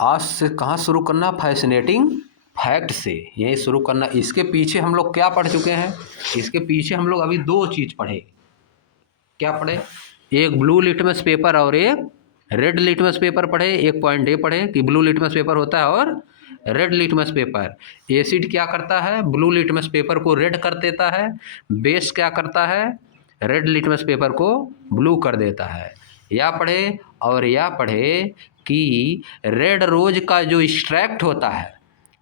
आज से कहाँ शुरू करना, फैसिनेटिंग फैक्ट से यहीं शुरू करना। इसके पीछे हम लोग क्या पढ़ चुके हैं, इसके पीछे हम लोग अभी दो चीज़ पढ़े। क्या पढ़े, एक ब्लू लिटमस पेपर और एक रेड लिटमस पेपर पढ़े। एक पॉइंट ये पढ़े कि ब्लू लिटमस पेपर होता है और रेड लिटमस पेपर। एसिड क्या करता है, ब्लू लिटमस पेपर को रेड कर देता है। बेस क्या करता है, रेड लिटमस पेपर को ब्लू कर देता है। या पढ़े और या पढ़े कि रेड रोज का जो एक्सट्रैक्ट होता है,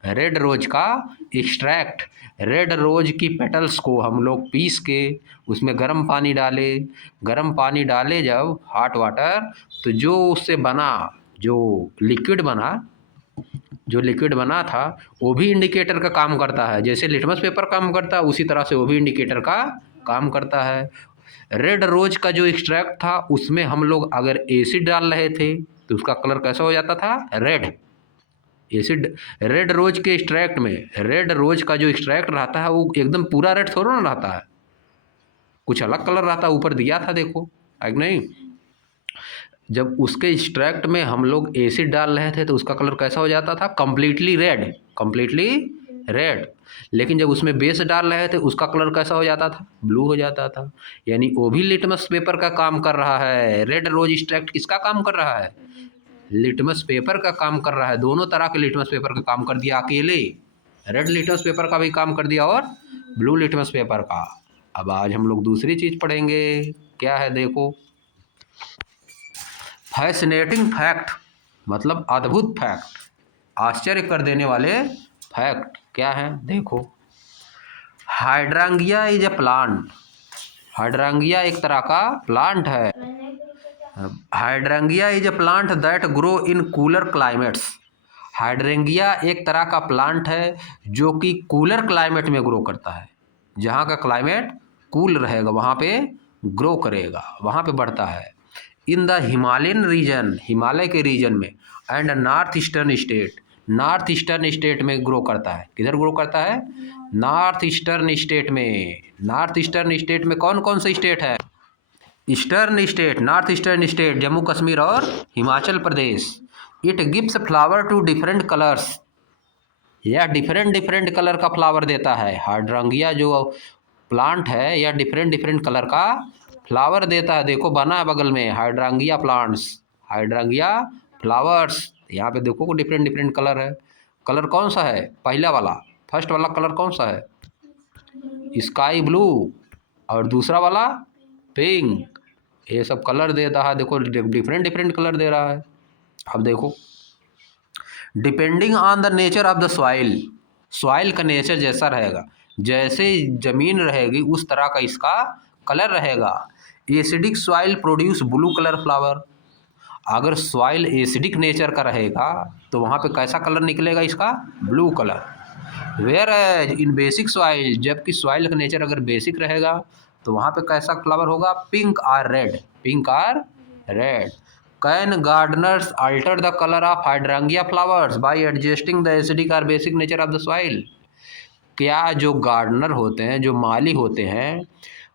रेड रोज का एक्सट्रैक्ट, रेड रोज की पेटल्स को हम लोग पीस के उसमें गर्म पानी डाले, गर्म पानी डाले जब हॉट वाटर, तो जो उससे बना, जो लिक्विड बना, जो लिक्विड बना था वो भी इंडिकेटर का काम करता है। जैसे लिटमस पेपर काम करता है उसी तरह से वो भी इंडिकेटर का काम करता है। रेड रोज का जो एक्सट्रैक्ट था उसमें हम लोग अगर एसिड डाल रहे थे तो उसका कलर कैसा हो जाता था, रेड। एसिड, रेड रोज के एक्सट्रैक्ट में, रेड रोज का जो एक्सट्रैक्ट रहता है वो एकदम पूरा रेड थोड़ा ना रहता है, कुछ अलग कलर रहता है। ऊपर दिया था देखो, है कि नहीं। जब उसके एक्सट्रैक्ट में हम लोग एसिड डाल रहे थे तो उसका कलर कैसा हो जाता था, कंप्लीटली रेड, कंप्लीटली रेड। लेकिन जब उसमें बेस डाल रहे थे उसका कलर कैसा हो जाता था, ब्लू हो जाता था। यानी वो भी लिटमस पेपर का काम कर रहा है। रेड रोज एक्सट्रैक्ट किसका काम कर रहा है, लिटमस पेपर का काम कर रहा है। दोनों तरह के लिटमस पेपर का काम कर दिया, अकेले रेड लिटमस पेपर का भी काम कर दिया और ब्लू लिटमस पेपर का। अब आज हम लोग दूसरी चीज पढ़ेंगे, क्या है देखो, फैसिनेटिंग फैक्ट, मतलब अद्भुत फैक्ट, आश्चर्य कर देने वाले फैक्ट क्या है देखो। हाइड्रांगिया इज ए प्लांट, हाइड्रांगिया एक तरह का प्लांट है। Hydrangea is a plant that grow in cooler climates. Hydrangea एक तरह का प्लांट है जो कि कूलर क्लाइमेट में ग्रो करता है। जहाँ का क्लाइमेट कूल रहेगा वहाँ पे ग्रो करेगा, वहाँ पे बढ़ता है। In the Himalayan region, Himalaya के रीजन में, and north eastern state, north eastern state में ग्रो करता है। किधर ग्रो करता है, नॉर्थ ईस्टर्न स्टेट में। नॉर्थ ईस्टर्न स्टेट में कौन कौन से स्टेट है, eastern state, north eastern state, Jammu Kashmir और Himachal Pradesh. It gives flower to different colours, या डिफरेंट डिफरेंट कलर का फ्लावर देता है। हाइड्रांगिया जो प्लांट है या डिफरेंट डिफरेंट कलर का फ्लावर देता है। देखो बना है बगल में हाइड्रांगिया प्लांट्स, हाइड्रांगिया फ्लावर्स। यहाँ पे देखो डिफरेंट डिफरेंट कलर है। कलर कौन सा है, पहला वाला, फर्स्ट वाला कलर कौन सा है, स्काई ब्लू, और दूसरा वाला पिंक। ये सब कलर देता है, देखो डिफरेंट डिफरेंट कलर दे रहा है। अब देखो, depending on the nature of the soil, soil का नेचर जैसा रहेगा, जैसे ज़मीन रहेगी उस तरह का इसका कलर रहेगा। Acidic soil produce blue colour flower. अगर सॉइल एसिडिक नेचर का रहेगा तो वहाँ पे कैसा कलर निकलेगा इसका, blue colour. Whereas in basic soil, जबकि सॉइल का नेचर अगर बेसिक रहेगा तो वहाँ पे कैसा फ्लावर होगा, पिंक और रेड, पिंक और red. Can gardeners alter the colour of hydrangea flowers by adjusting the acidic और basic nature of the soil. क्या जो गार्डनर होते हैं, जो माली होते हैं,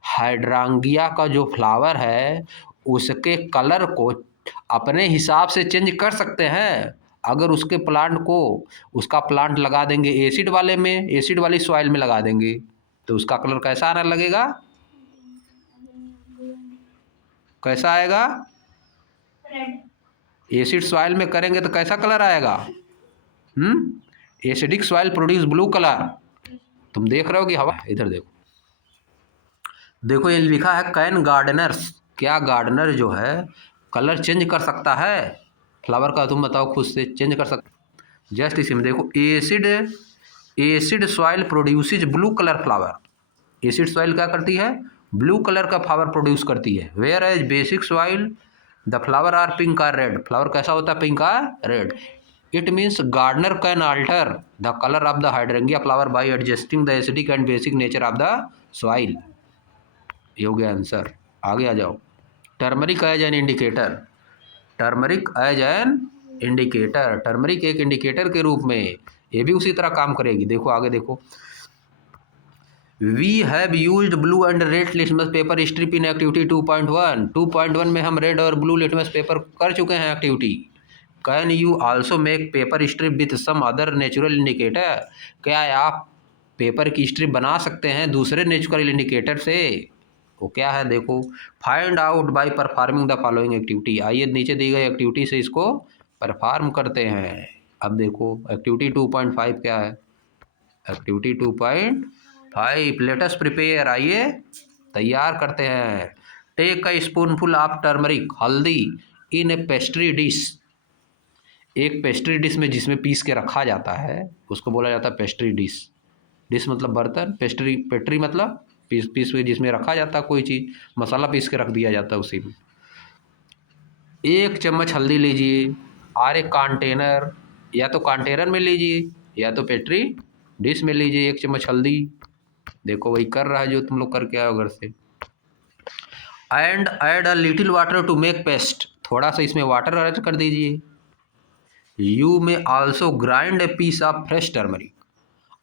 हाइड्रांगिया का जो फ्लावर है उसके कलर को अपने हिसाब से चेंज कर सकते हैं। अगर उसके प्लांट को, उसका प्लांट लगा देंगे एसिड वाले में, एसिड वाली सॉइल में लगा देंगे तो उसका कलर कैसा आने लगेगा, कैसा आएगा, एसिड सॉइल में करेंगे तो कैसा कलर आएगा, acidic soil produce blue colour. तुम देख रहे हो कि हवा, इधर देखो, देखो ये लिखा है कैन गार्डनर्स, क्या गार्डनर जो है कलर चेंज कर सकता है फ्लावर का, तुम बताओ खुद से चेंज कर सकता। जस्ट इसी में देखो, acid, acid soil produces blue colour flower. Acid soil क्या करती है, ब्लू कलर का फ्लावर प्रोड्यूस करती है। Whereas basic soil the flower are pink or red, flower कैसा होता है, pink or red. It means gardener can alter the colour of the hydrangea flower by adjusting the acidic and basic nature of the soil. ये हो गया answer. आगे आ जाओ, turmeric as an indicator, turmeric as an indicator, turmeric एक indicator के रूप में ये भी उसी तरह काम करेगी। देखो आगे देखो, we have used blue and red litmus paper strip in activity 2.1। 2.1 में हम रेड और ब्लू लिटमस पेपर कर चुके हैं activity. Can you also make paper strip with some other natural indicator? क्या आप पेपर की स्ट्रिप बना सकते हैं दूसरे नेचुरल इंडिकेटर से? वो क्या है देखो, find out by performing the following activity. आइए नीचे दी गई एक्टिविटी से इसको परफॉर्म करते हैं। अब देखो एक्टिविटी 2.5 क्या है? एक्टिविटी 2.5 लेटस प्रिपेयर, आइए तैयार करते हैं। Take a spoonful of turmeric, हल्दी, इन ए पेस्ट्री डिश। एक पेस्ट्री डिश में जिसमें पीस के रखा जाता है उसको बोला जाता है पेस्ट्री डिश। डिश मतलब बर्तन, पेस्ट्री पेट्री मतलब पीस पीस के जिसमें रखा जाता है कोई चीज़, मसाला पीस के रख दिया जाता है उसी में। 1 चम्मच हल्दी लीजिए और एक कंटेनर, या तो कंटेनर में लीजिए या तो पेट्री डिश में लीजिए 1 चम्मच हल्दी। देखो वही कर रहा है जो तुम लोग करके आए हो घर से। And add a little water to make paste, थोड़ा सा इसमें वाटर ऐड कर दीजिए। You may also grind a piece of fresh turmeric,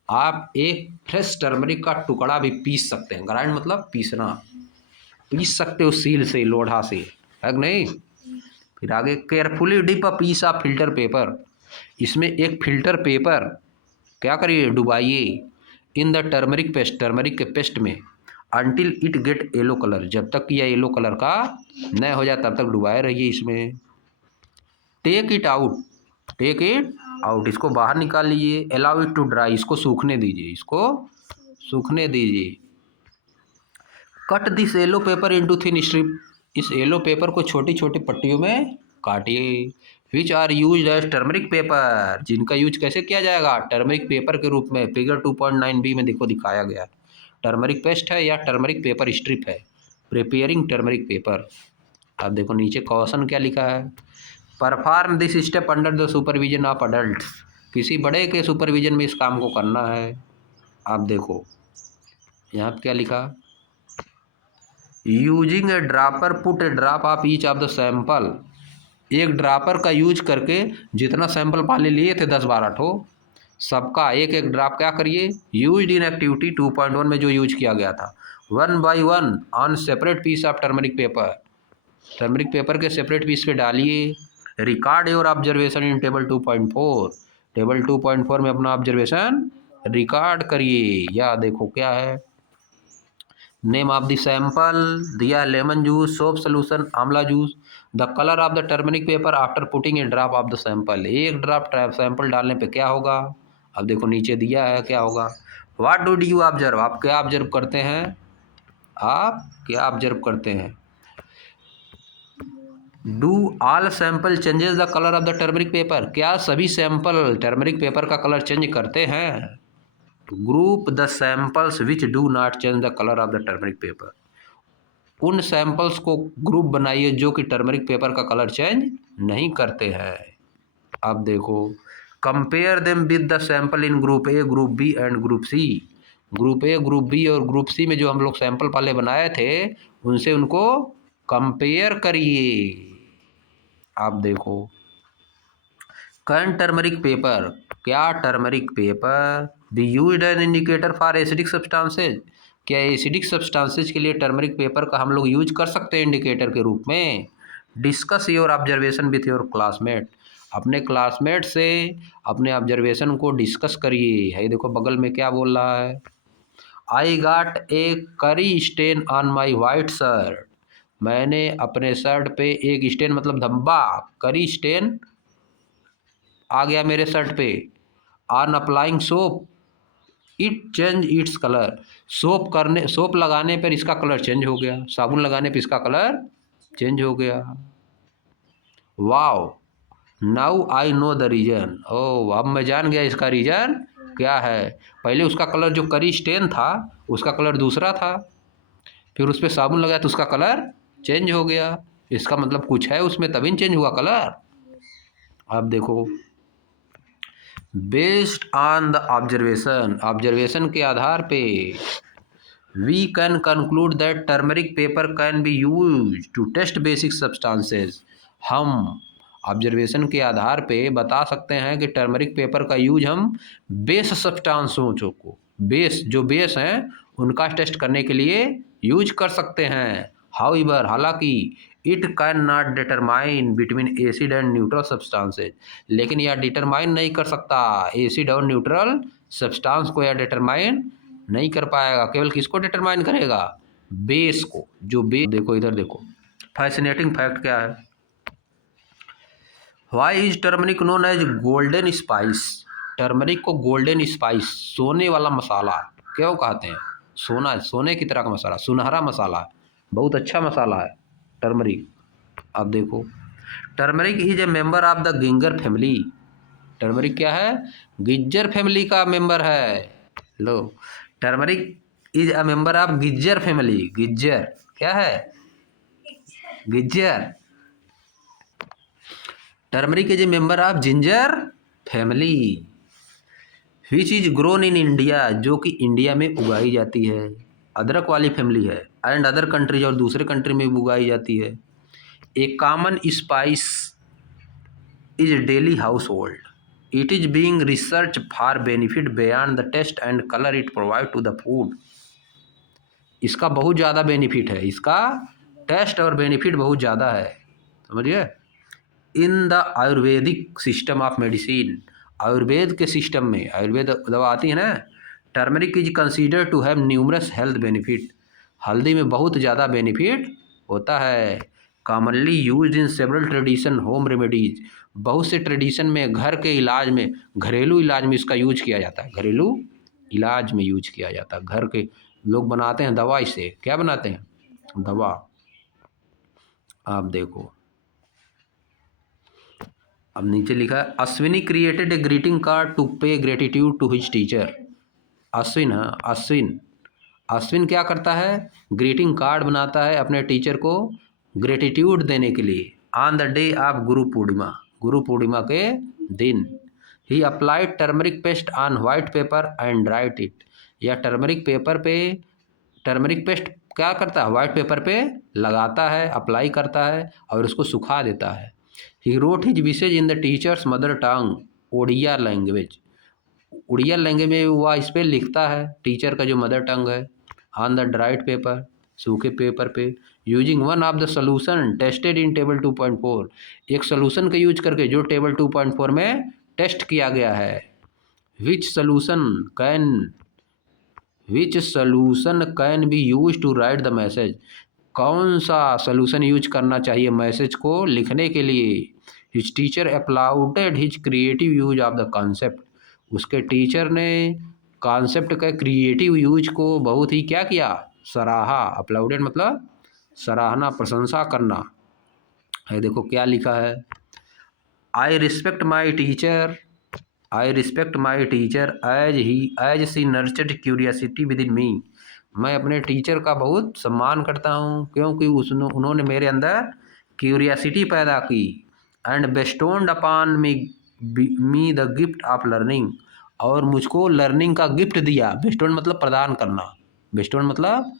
आप एक फ्रेश टर्मरिक का टुकड़ा भी पीस सकते हैं। ग्राइंड मतलब पीसना, पीस सकते हो सील से, लोढ़ा से, है कि नहीं? फिर आगे carefully dip a piece of filter paper, इसमें एक फिल्टर पेपर क्या करिए डुबाइए in the turmeric paste, turmeric के पेस्ट में, until it get yellow colour, जब तक यह येलो कलर का न हो जाए तब तक डुबाए रहिए इसमें। Take it out, take it out, इसको बाहर निकाल लीजिए। अलाउ इट टू ड्राई, इसको सूखने दीजिए, इसको सूखने दीजिए। Cut this yellow paper into thin strip, इस येलो पेपर को छोटी छोटी पट्टियों में काटिए। Which are use as turmeric paper, जिनका यूज कैसे किया जाएगा? टर्मरिक पेपर के रूप में। फिगर 2.9b में देखो दिखाया गया, टर्मरिक पेस्ट है या टर्मरिक पेपर स्ट्रिप है। Preparing turmeric paper. अब देखो नीचे क्वेश्चन क्या लिखा है, perform this step under the supervision of adult, किसी बड़े के सुपरविजन में इस काम को करना है। आप देखो यहाँ पे क्या लिखा, using a dropper put a drop of each of the sample, एक ड्रापर का यूज करके जितना सैंपल पहले लिए थे 10-12 ठो, सबका एक एक ड्रॉप क्या करिए, यूज्ड इन एक्टिविटी 2.1 में जो यूज किया गया था, 1 by 1 on separate piece of turmeric paper, turmeric paper के सेपरेट पीस पे डालिए। Record your observation in table 2.4, table 2.4 में अपना ऑब्जर्वेशन रिकॉर्ड करिए। या देखो क्या है, नेम ऑफ द सैंपल दिया, लेमन जूस, सोप सोल्यूशन, आंवला juice. The colour of the turmeric paper after putting a drop of the sample, एक ड्रॉप सैंपल डालने पे क्या होगा? अब देखो नीचे दिया है क्या होगा। व्हाट डू यू ऑब्जर्व, आप क्या ऑब्जर्व करते हैं? आप क्या ऑब्जर्व करते हैं? Do all sample changes the colour of the turmeric paper, क्या सभी सैंपल टर्मरिक पेपर का कलर चेंज करते हैं? Group the samples which do not change the colour of the turmeric paper, उन सैंपल्स को ग्रुप बनाइए जो कि टर्मरिक पेपर का कलर चेंज नहीं करते हैं। अब देखो compare them with the sample in group A, group B and group C, group A, group B और ग्रुप सी में जो हम लोग सैंपल पहले बनाए थे उनसे उनको कंपेयर करिए। आप देखो कैन टर्मरिक पेपर, क्या turmeric paper be used an indicator for acidic substances, क्या एसिडिक सब्सटेंसेज के लिए टर्मरिक पेपर का हम लोग यूज कर सकते हैं इंडिकेटर के रूप में? Discuss your observation with your classmate, अपने क्लासमेट से अपने ऑब्जर्वेशन को डिस्कस करिए। है देखो बगल में क्या बोल रहा है, आई got a curry stain on my white shirt, मैंने अपने शर्ट पे एक स्टेन मतलब धब्बा, करी स्टेन आ गया मेरे शर्ट पे। On applying soap it change its colour, soap लगाने पर इसका कलर चेंज हो गया, साबुन लगाने पर इसका कलर चेंज हो गया। Wow now I know the reason, ओ अब मैं जान गया इसका रीजन क्या है। पहले उसका कलर जो करी स्टेन था उसका कलर दूसरा था, फिर उस पर साबुन लगाया तो उसका कलर चेंज हो गया, इसका मतलब कुछ है उसमें तभी चेंज हुआ कलर। अब देखो based on the observation, observation के आधार पे we can conclude that turmeric paper can be use to test basic substances, हम ऑब्जर्वेशन के आधार पे बता सकते हैं कि टर्मरिक पेपर का यूज हम बेस सब्सटेंसों को, बेस जो बेस हैं उनका टेस्ट करने के लिए यूज कर सकते हैं। हाउएवर हालांकि it can not determine between acid and neutral substances, लेकिन यह डिटरमाइन नहीं कर सकता एसिड और न्यूट्रल सब्सटेंस को, यह डिटरमाइन नहीं कर पाएगा। केवल किसको डिटरमाइन करेगा? बेस को। जो बेस, देखो इधर देखो, फैसिनेटिंग फैक्ट क्या है। Why is turmeric known as golden spice? Turmeric को गोल्डन स्पाइस, सोने वाला मसाला क्यों कहते हैं? सोना, सोने की तरह का मसाला, सुनहरा मसाला, बहुत अच्छा मसाला है टर्मरिक। अब देखो, turmeric is a member of the ginger family. Turmeric क्या है? गिज्जर फैमिली का मेंबर है। लो, turmeric is a member of ginger family. Ginger क्या है? Ginger. Turmeric is a member of ginger family which is grown in India, जो कि India में उगाई जाती है। अदरक वाली फैमिली है। एंड अदर कंट्रीज, और दूसरे कंट्री में भी उगाई जाती है। A common spice is daily household, it is being research for benefit beyond the taste and colour it provide to the food. इसका बहुत ज़्यादा बेनिफिट है, इसका टेस्ट और बेनिफिट बहुत ज़्यादा है, समझिए। In the Ayurvedic system of medicine, Ayurveda के सिस्टम में, आयुर्वेद दवा आती है ना, turmeric is consider to have numerous health benefit. हल्दी में बहुत ज़्यादा बेनिफिट होता है। Commonly used in several tradition home remedies, बहुत से ट्रेडिशन में, घर के इलाज में, घरेलू इलाज में इसका यूज किया जाता है। घरेलू इलाज में यूज किया जाता है। घर के लोग बनाते हैं दवा इससे। क्या बनाते हैं? दवा। आप देखो, अब नीचे लिखा है Ashwini created a greeting card to pay gratitude to his teacher. Ashwin, हाँ अश्विन, अश्विन क्या करता है? ग्रीटिंग कार्ड बनाता है अपने टीचर को ग्रेटिट्यूड देने के लिए। On the day of Guru Purnima, गुरु पूर्णिमा के दिन। He applied turmeric paste on white paper and dried it. या टर्मरिक पेपर पे, टर्मरिक पेस्ट क्या करता है? वाइट पेपर पे लगाता है, अप्लाई करता है और उसको सुखा देता है। He wrote his wishes in the teacher's mother tongue, Odia language. Odia language में वह इस पर लिखता है, टीचर का जो मदर टंग है। ऑन द ड्राइड पेपर, सूखे पेपर पे। Using one of the solution tested in table 2.4, एक सोल्यूशन का यूज करके जो टेबल 2.4 में टेस्ट किया गया है। Which solution can be use to write the message, कौन सा सोल्यूशन यूज करना चाहिए मैसेज को लिखने के लिए। His teacher applauded his creative use of the concept, उसके टीचर ने कॉन्सेप्ट का क्रिएटिव यूज को बहुत ही क्या किया? सराहा। अप्लाउडेड मतलब सराहना, प्रशंसा करना है। देखो क्या लिखा है, I respect my teacher, I respect my teacher as she nurtured curiosity within me. मैं अपने टीचर का बहुत सम्मान करता हूँ, क्योंकि उन्होंने मेरे अंदर क्यूरियासिटी पैदा की। And bestowed upon me the gift of learning, और मुझको लर्निंग का गिफ्ट दिया। बेस्टोन मतलब प्रदान करना, बेस्टोन मतलब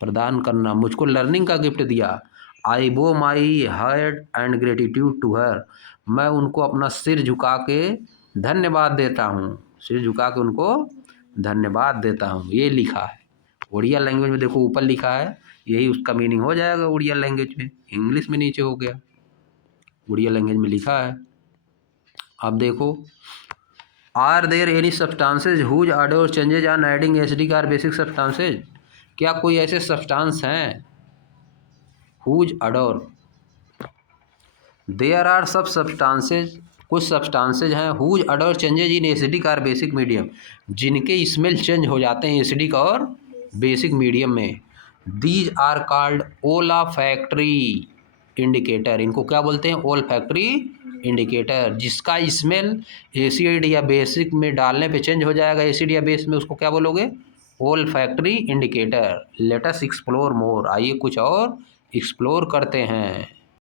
प्रदान करना, मुझको लर्निंग का गिफ्ट दिया। I bow my head and gratitude to her, मैं उनको अपना सिर झुका के धन्यवाद देता हूँ, सिर झुका के उनको धन्यवाद देता हूँ। ये लिखा है उड़िया लैंग्वेज में। देखो ऊपर लिखा है, यही उसका मीनिंग हो जाएगा उड़िया लैंग्वेज में। इंग्लिश में नीचे हो गया, उड़िया लैंग्वेज में लिखा है। अब देखो, are there any substances whose odour changes on adding acidic और बेसिक सब्सटेंसेज, क्या कोई ऐसे सब्सटेंस हैं whose odour, there are some substances, कुछ सब्सटेंसेज हैं whose odour changes in acidic और बेसिक मीडियम, जिनके स्मेल चेंज हो जाते हैं एसिडिक और बेसिक मीडियम में। These are called olfactory indicator, इनको क्या बोलते हैं? Olfactory indicator. जिसका स्मेल एसिड या बेसिक में डालने पे चेंज हो जाएगा, एसिड या बेस में, उसको क्या बोलोगे? ओल factory indicator. Let us explore more, आइए कुछ और एक्सप्लोर करते हैं।